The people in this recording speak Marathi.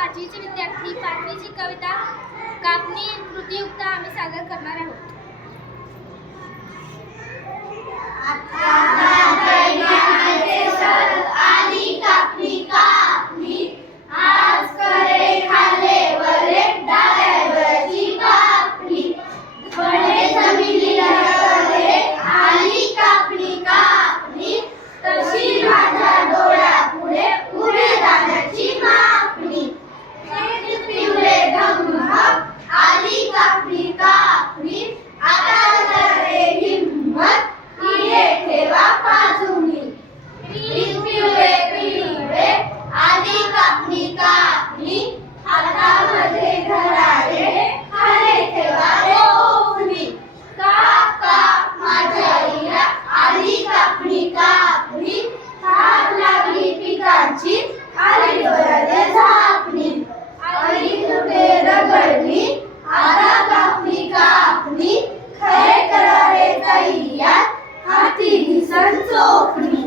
पाचवीचे विद्यार्थी पाचवीची कविता कापणी कृतीयुक्त आम्ही सादर करणार आहोत. Sons of